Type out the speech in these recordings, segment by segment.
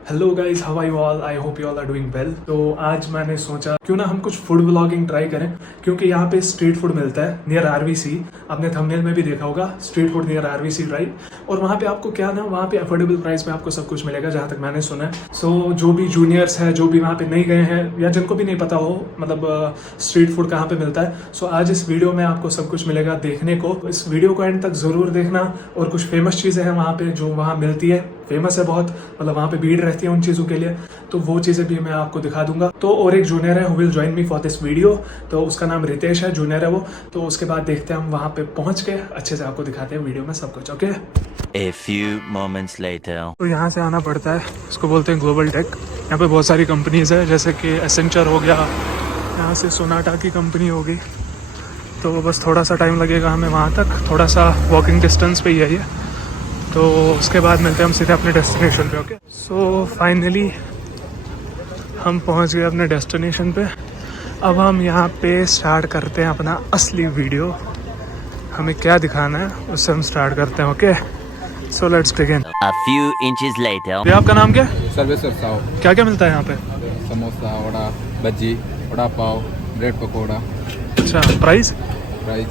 Hello guys, how are you all? I hope you all are doing well. तो आज मैंने सोचा क्यों ना हम कुछ फूड व्लॉगिंग ट्राई करें, क्योंकि यहाँ पे स्ट्रीट फूड मिलता है नियर आरवीसी। आपने थंबनेल में भी देखा होगा, street food near RVC drive. और वहाँ पे आपको क्या ना, वहाँ पे अफोर्डेबल प्राइस में आपको सब कुछ मिलेगा, जहाँ तक मैंने सुना है। सो जो भी जूनियर्स हैं, जो भी वहाँ पे नहीं गए हैं या जिनको भी नहीं पता हो मतलब स्ट्रीट फूड कहाँ पे मिलता है, सो आज इस वीडियो में आपको सब कुछ मिलेगा देखने को। इस वीडियो को एंड तक जरूर देखना। और कुछ फेमस चीज़ें हैं वहाँ पे जो वहाँ मिलती है, फेमस है बहुत, मतलब वहाँ पे भीड़ रहती है उन चीज़ों के लिए, तो वो चीज़ें भी मैं आपको दिखा दूंगा। तो और एक जूनियर है who will join me for this video, तो उसका नाम रितेश है, जूनियर है वो। तो उसके बाद देखते हैं हम वहाँ पे पहुँच के अच्छे से आपको दिखाते हैं वीडियो में सब कुछ। Okay, A few moments later. तो यहाँ से आना पड़ता है, इसको बोलते हैं ग्लोबल टेक। यहाँ पे बहुत सारी कंपनीज है, जैसे कि एसेंचर हो गया, यहाँ से सोनाटा की कंपनी होगी। तो बस थोड़ा सा टाइम लगेगा हमें वहाँ तक, थोड़ा सा वॉकिंग डिस्टेंस पे ही है ये। तो उसके बाद मिलते हैं हम सीधे अपने डेस्टिनेशन पे। ओके, सो फाइनली हम पहुंच गए अपने डेस्टिनेशन पे। अब हम यहाँ पे स्टार्ट करते हैं अपना असली वीडियो। हमें क्या दिखाना है उससे हम स्टार्ट करते हैं। Okay, so let's begin. A few inches later. भैया आपका नाम क्या है? सर्वेश्वर साव। क्या क्या मिलता है यहाँ पे? समोसा, वड़ा, बज्जी, वड़ा पाव, ब्रेड पकौड़ा। अच्छा, प्राइस? प्राइस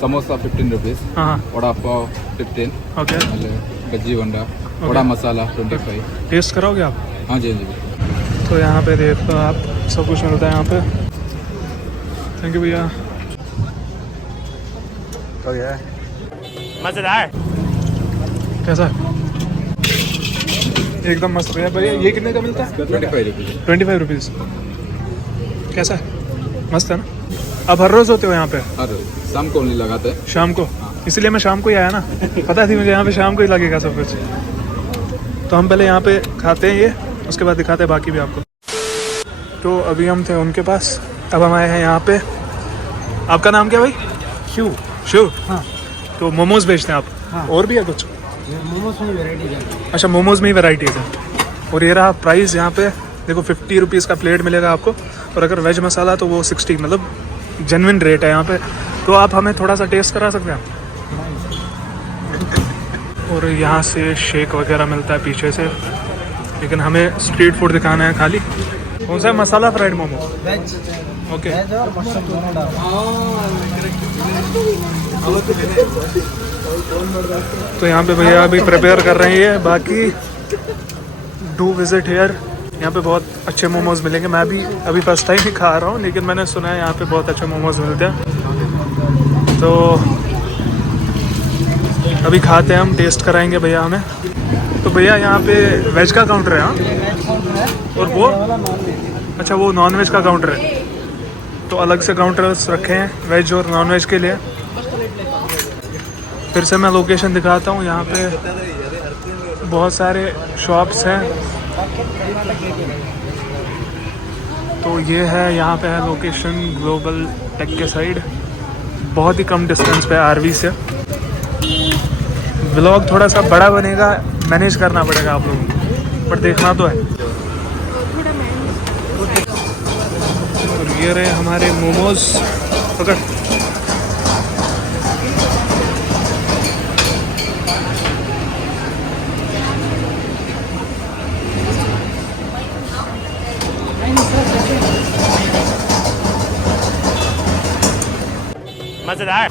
समोसा 15 रुपीज़, हाँ हाँ, वड़ा पाव 15, ओके। बज्जी वंडा, वड़ा मसाला 25। टेस्ट कराओगे आप? हाँ जी, हाँ जी। तो यहाँ पे देखो आप, सब कुछ मिलता है यहाँ पे। थैंक यू भैया। तो क्या है, मजेदार। कैसा है? एकदम मस्त भैया। भैया ये कितने का मिलता है? 25 रुपीज़। 25 रुपीज़। कैसा है? मस्त है ना? आप हर रोज़ होते हो यहाँ पे? हर शाम को नहीं लगाते। शाम को? इसलिए मैं शाम को ही आया ना, पता थी मुझे यहाँ पे शाम को ही लगेगा सब कुछ। तो हम पहले यहाँ पे खाते हैं ये, उसके बाद दिखाते हैं बाकी भी आपको। तो अभी हम थे उनके पास, अब हम आए हैं यहाँ पे। आपका नाम क्या भाई? शिव। शिव? हाँ। तो मोमोज बेचते हैं आप? हाँ। और भी है कुछ? मोमोज में वेराइटीज है। अच्छा, मोमोज में ही वेराइटीज़ है। और ये रहा प्राइस यहाँ पे, देखो 50 रुपीज़ का प्लेट मिलेगा आपको। और अगर वेज मसाला तो वो 60, मतलब जेन्युइन रेट है यहाँ पे। तो आप हमें थोड़ा सा टेस्ट करा सकते हैं? और यहाँ से शेक वगैरह मिलता है पीछे से, लेकिन हमें स्ट्रीट फूड दिखाना है खाली। कौन सा है? मसाला fried momo. Veg okay, veg और मशरूम दोनों डाल। तो यहाँ पे भैया अभी प्रिपेयर कर रहे हैं। बाकी डू विजिट हेयर, यहाँ पे बहुत अच्छे मोमोज मिलेंगे। मैं भी अभी फर्स्ट टाइम ही खा रहा हूँ, लेकिन मैंने सुना है यहाँ पे बहुत अच्छे मोमोज मिलते हैं। तो अभी खाते हैं हम, टेस्ट कराएंगे भैया हमें। तो भैया यहाँ पे वेज का काउंटर है? हाँ। वेज काउंटर है और वो? वाला नॉन वेज। अच्छा, वो नॉन वेज का काउंटर है। तो अलग से काउंटर्स रखे हैं वेज और नॉन वेज के लिए। फिर से मैं लोकेशन दिखाता हूँ। यहाँ पे बहुत सारे शॉप्स हैं। तो ये है, यहाँ पे है लोकेशन ग्लोबल टेक के साइड, बहुत ही कम डिस्टेंस पे आरवी से। व्लॉग थोड़ा सा बड़ा बनेगा, मैनेज करना पड़ेगा आप लोगों को, पर देखना तो है। और ये रहे हमारे मोमोज। पकड़। मजेदार।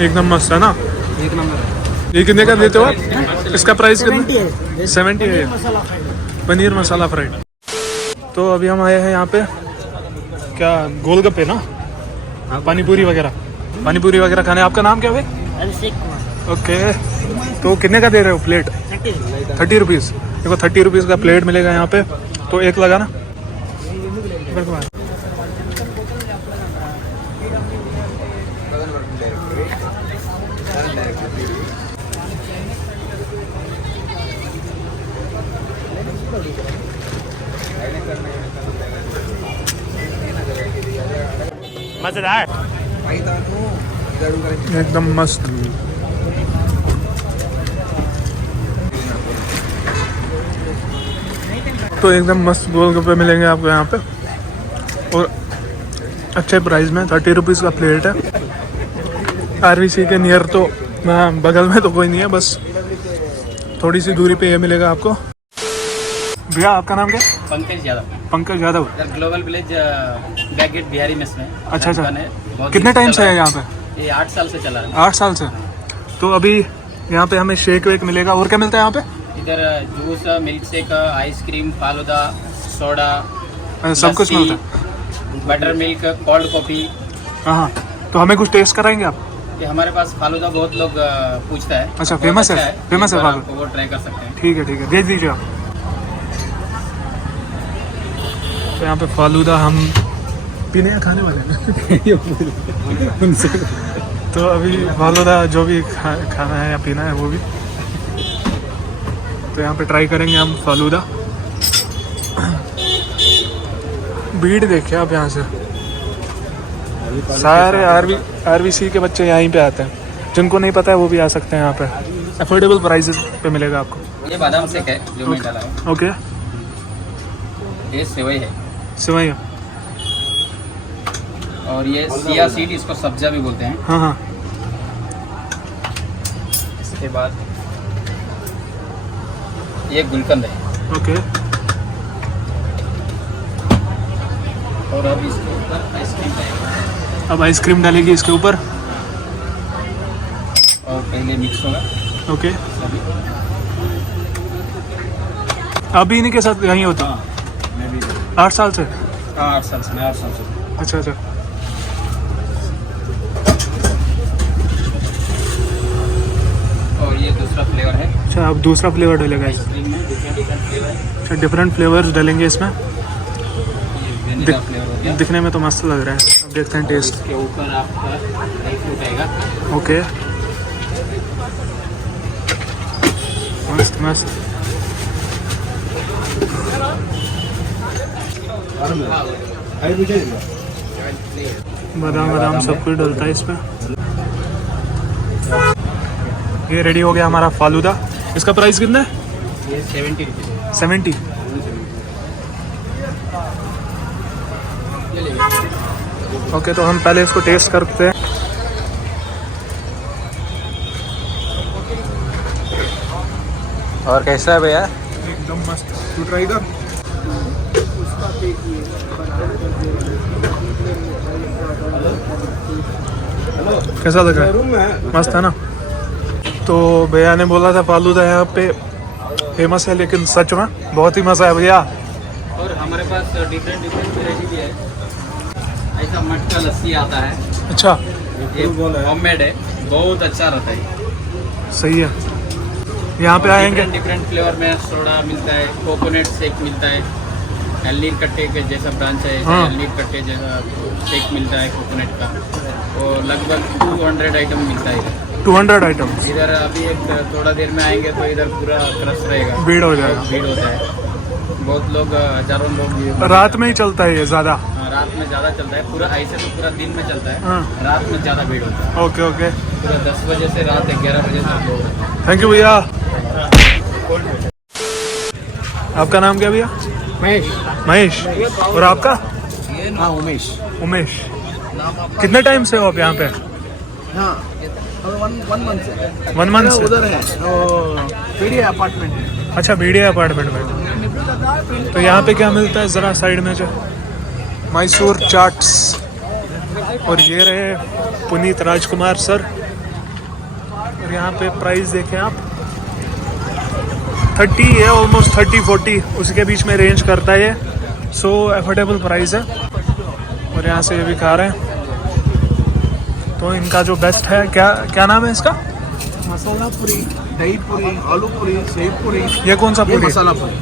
एकदम मस्त है ना? एक नंबर है। ये कितने का देते हो आप? इसका प्राइस कितना? 70 है। मसाला फ्राइड। पनीर मसाला फ्राइड। तो अभी हम आए हैं यहाँ पे, क्या गोलगप्पे ना, पानी पूरी वगैरह खाने। आपका नाम क्या है भाई? अभिषेक कुमार। ओके, तो कितने का दे रहे हो प्लेट? 30 रुपीज़। देखो 30 रुपीज़ का प्लेट मिलेगा यहाँ पे। तो एक लगा ना? मजेदार। एकदम मस्त। तो एकदम मस्त गोलगप्पे मिलेंगे आपको यहाँ पे। और अच्छे प्राइस में 30 रुपीज़ का प्लेट है। RVC के नियर तो बगल में तो कोई नहीं है, बस थोड़ी सी दूरी पे ये मिलेगा आपको। भैया आपका नाम क्या? पंकज यादव। पंकज यादव। इधर global village back gate Bihari mess में। अच्छा दुकान है, बहुत कितने दिन टाइम से चल है रहा यहाँ पे? ये 8 साल से चला है। 8 साल से। तो अभी यहाँ पे हमें शेक वेक मिलेगा, और क्या मिलता है यहाँ पे? इधर juice, milk shake, ice cream, falooda, soda, सब कुछ लस्सी, मिलता है। Butter milk, cold coffee. हाँ, तो हमें कुछ टेस्ट कराएंगे आप? ये हमारे पास फालूदा बहुत लोग पूछता है। अच्छा, बहुत फेमस है? अच्छा फेमस है एक बार फालूदा? आपको वो ट्राई कर सकते हैं। ठीक है, भेज दीजिए आप। तो यहाँ पे फालूदा हम पीने या खाने वाले हैं। तो अभी फालूदा जो भी खाना है या पीना है वो भी, तो यहाँ पे ट्राई करेंगे हम फालूदा। भीड़ देखिए आप यहाँ से, सारे RVC के बच्चे यहीं पे आते हैं। जिनको नहीं पता है वो भी आ सकते हैं यहाँ पे, अफोर्डेबल प्राइसेस पे मिलेगा आपको। ये बादाम शेक है जो मैं डाला हूँ। ओके, ये सेवई है सिवई। और ये सिया सीड, इसको सब्जा भी बोलते हैं। हाँ। इसके बाद ये गुलकंद है। ओके, और अब इसके ऊपर आइसक्रीम डालेगा। अब आइसक्रीम डालेगी इसके ऊपर। और पहले मिक्स होगा। ओके, अभी इन्हीं के साथ यहीं होता? मैं भी 8 साल से? हाँ, 8 साल से। मैं 8 साल से। अच्छा। और ये दूसरा फ्लेवर है अच्छा, अब दूसरा फ्लेवर डलेगा इसमें। आइसक्रीम में। Different flavour. अच्छा, डिफरेंट फ्लेवर्स डलेंगे इसमें। ये वेनिला फ्लेवर हो गया। दिखने में तो मस्त लग रहा है, अब देखते हैं टेस्ट। इसके ऊपर आपका ड्राई फ्रूट आएगा। ओके, मस्त। बादाम सब कुछ डलता है इसमें। ये रेडी हो गया हमारा फालूदा। इसका प्राइस कितना है? ये 70 रुपीज़। 70। ओके, तो हम पहले इसको टेस्ट करते हैं। और कैसा है भैया? एकदम मस्त, तू ट्राई कर। कैसा लग रहा है? मस्त है ना? तो भैया ने बोला था फालूदा यहाँ पे फेमस है, लेकिन सच में बहुत ही मज़ा है भैया। और हमारे पास डिफरेंट वेराइटी भी है। ऐसा मटका लस्सी आता है। अच्छा, ये होममेड है, बहुत अच्छा रहता है। सही है। यहाँ पे आएंगे। डिफरेंट फ्लेवर में सोडा मिलता है, कोकोनट शेक मिलता है, एलनीर कट्टे के जैसा ब्रांच है। हाँ। एलनीर कट्टे जैसा शेक मिलता है कोकोनट का। वो लगभग 200 आइटम मिलता है इधर। 200 आइटम्स। इधर अभी एक थोड़ा देर में आएंगे तो इधर पूरा क्रश रहेगा, भीड़ हो जाएगा। भीड़ होता है। बहुत लोग, हजारों लोग रात में ही चलता है ये ज़्यादा? रात में ज़्यादा चलता है। पूरा ऐसे तो पूरा दिन में चलता है। हाँ। रात में ज़्यादा भीड़ होता है। ओके। पूरा 10 बजे से रात 11 बजे तक लोग रहते हैं। थैंक यू भैया। आपका नाम क्या भैया? महेश। और आपका? हाँ, उमेश। उमेश। कितने टाइम से हो आप यहाँ पे? हाँ, 1 मंथ से। 1 मंथ से? उधर है पीडी अपार्टमेंट। अच्छा, बीडीए अपार्टमेंट में। तो यहाँ पे क्या मिलता है ज़रा साइड में जो? मैसूर चाट्स। और ये रहे पुनीत राजकुमार सर। और यहाँ पे प्राइस देखें आप, 30 है, ऑलमोस्ट 30-40 उसके बीच में रेंज करता है ये। सो अफोर्डेबल प्राइस है। और यहाँ से ये भी खा रहे हैं। तो इनका जो बेस्ट है, क्या नाम है इसका? मसाला पूरी, दही पूरी, आलू पूरी, सेव पूरी। ये कौन सा ये पूरी? मसाला पूरी।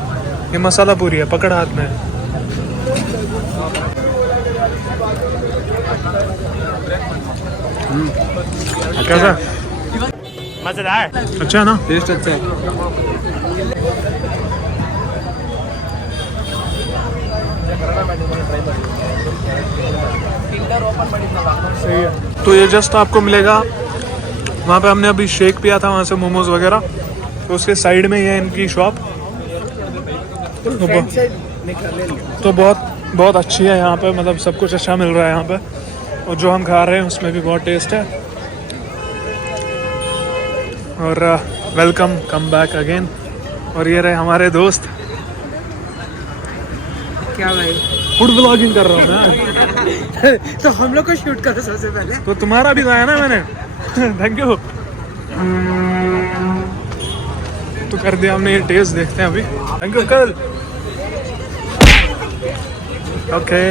ये मसाला पूरी है, पकड़ हाथ में। कैसा? मजेदार। अच्छा है ना? टेस्ट अच्छा है। सही है। तो ये जस्ट आपको मिलेगा वहाँ पे। हमने अभी शेक पिया था वहाँ से, मोमोज वगैरह। तो उसके साइड में ये इनकी शॉप। तो बहुत अच्छी है यहाँ पे, मतलब सब कुछ अच्छा मिल रहा है यहाँ पे, और जो हम खा रहे हैं उसमें भी बहुत टेस्ट है। और वेलकम, कम बैक अगेन। और ये रहे हमारे दोस्त। क्या भाई? फूड ब्लॉगिंग कर रहा हूँ मैं। तो हम लोग को शूट करो सबसे पहले। तो तुम्हारा भी लाया ना मैंने। Thank you. तो कर दिया हमने, ये टेस्ट देखते हैं अभी। Thank you uncle. Okay.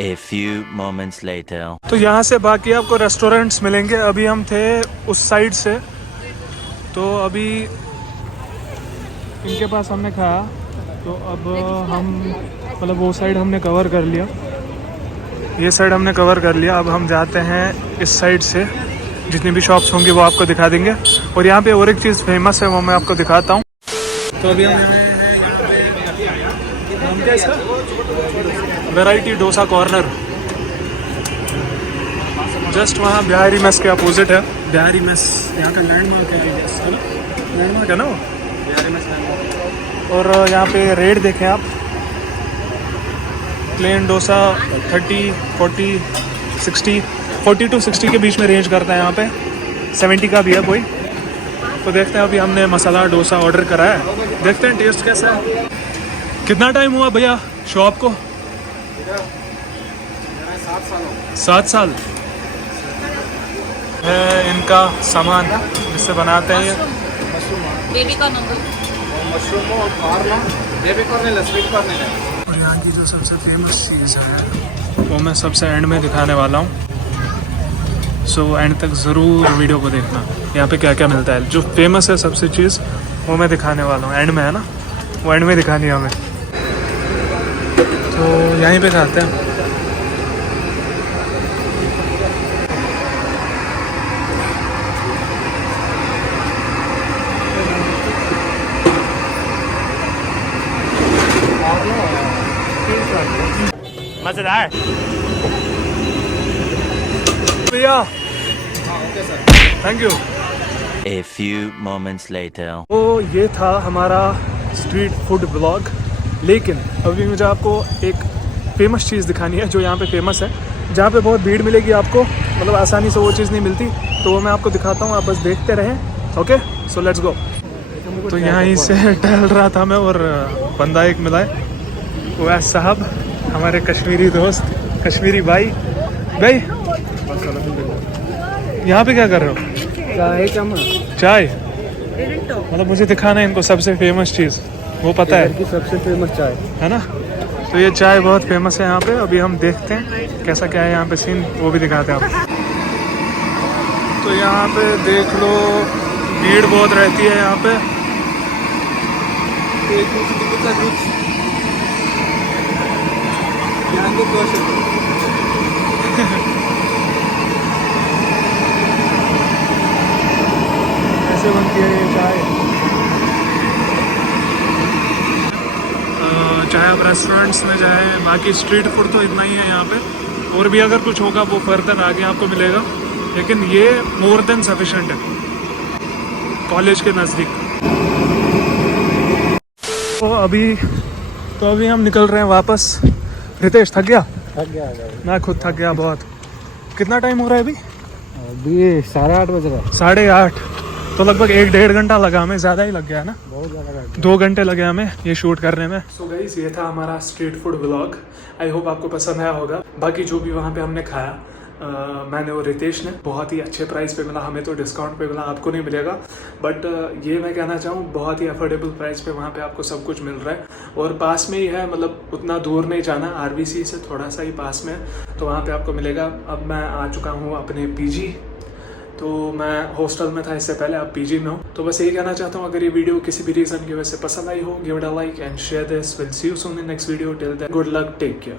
A few moments later. तो यहाँ से बाकी आपको रेस्टोरेंट्स मिलेंगे। अभी हम थे उस साइड से, तो अभी इनके पास हमने खाया, तो अब हम मतलब वो साइड हमने कवर कर लिया, ये साइड हमने कवर कर लिया। अब हम जाते हैं इस साइड से, जितनी भी शॉप्स होंगी वो आपको दिखा देंगे। और यहाँ पे और एक चीज़ फेमस है, वो मैं आपको दिखाता हूँ। तो अभी हम यहाँ हैं, नाम क्या है इसका? Variety dosa corner. जस्ट वहाँ बिहारी मेस के अपोजिट है। बिहारी मेस यहाँ का लैंडमार्क है, है ना? लैंडमार्क है ना वो? बिहारी में स्नैक। और यहाँ पे रेट देखें आप, प्लेन डोसा 30, 40, 60, 40 to 60 के बीच में रेंज करता है यहाँ पे। 70 का भी है कोई। तो देखते हैं, अभी हमने मसाला डोसा ऑर्डर करा है, देखते हैं टेस्ट कैसा है। कितना टाइम हुआ भैया शॉप को? 7 साल है इनका सामान जिससे बनाते हैं ये। बेबी कॉर्न होगा, मशरूम और कॉर्न, बेबी कॉर्न है, स्वीट कॉर्न है। और यहाँ की जो सबसे फेमस चीज़ है वो मैं सबसे एंड में दिखाने वाला हूँ। सो एंड तक ज़रूर वीडियो को देखना, यहाँ पे क्या क्या मिलता है। जो फेमस है सबसे चीज़ वो मैं दिखाने वाला हूँ, एंड में है ना, वो एंड में दिखानी है हमें। तो यहीं पे खाते हैं। मजेदार। भैया thank you. A few moments later. तो ये था हमारा स्ट्रीट फूड ब्लॉग, लेकिन अभी मुझे आपको एक फेमस चीज़ दिखानी है जो यहाँ पे फेमस है, जहाँ पे बहुत भीड़ मिलेगी आपको, मतलब आसानी से वो चीज़ नहीं मिलती। तो वो मैं आपको दिखाता हूँ, आप बस देखते रहें। Okay, so let's go. तो यहाँ से टहल रहा था मैं, और बंदा एक मिला है, वह साहब, हमारे कश्मीरी दोस्त, कश्मीरी भाई। यहाँ पे क्या कर रहे हो? चाय। मतलब मुझे दिखाना है इनको सबसे फेमस चीज़, वो पता है सबसे फेमस चाय है ना। तो ये चाय बहुत फेमस है यहाँ पे। अभी हम देखते हैं कैसा क्या है यहाँ पे सीन, वो भी दिखाते हैं आपको। तो यहाँ पे देख लो, भीड़ बहुत रहती है यहाँ पे। ऐसे बनती है ये चाय। चाहे आप रेस्टोरेंट्स में जाए, बाकी स्ट्रीट फूड तो इतना ही है यहाँ पे। और भी अगर कुछ होगा वो फर्दर आगे आपको मिलेगा, लेकिन ये मोर देन सफिशेंट है कॉलेज के नज़दीक। तो अभी हम निकल रहे हैं वापस। रितेश थक गया? मैं खुद थक गया बहुत। कितना टाइम हो रहा है अभी? 8:30 बज रहा है। 8:30। तो लगभग 1-1.5 घंटा लगा हमें, ज़्यादा ही लग गया ना, बहुत ज़्यादा 2 घंटे लगे हमें ये शूट करने में। सो गाइस, ये था हमारा street food vlog. I hope आपको पसंद आया होगा। बाकी जो भी वहाँ पे हमने खाया, मैंने और रितेश ने, बहुत ही अच्छे प्राइस पे मिला हमें। तो डिस्काउंट पे मिला, आपको नहीं मिलेगा, बट ये मैं कहना चाहूँ बहुत ही अफोर्डेबल प्राइस पे वहाँ पे आपको सब कुछ मिल रहा है। और पास में ही है, मतलब उतना दूर नहीं जाना, RVC से थोड़ा सा ही पास में है, तो वहाँ पे आपको मिलेगा। अब मैं आ चुका हूँ अपने PG, तो मैं हॉस्टल में था इससे पहले, अब PG में हूँ। तो बस यही कहना चाहता हूँ, अगर ये वीडियो किसी भी रीज़न की वजह से पसंद आई हो, give it a like and share this. Will see you soon in next video. Till then, good luck, take care.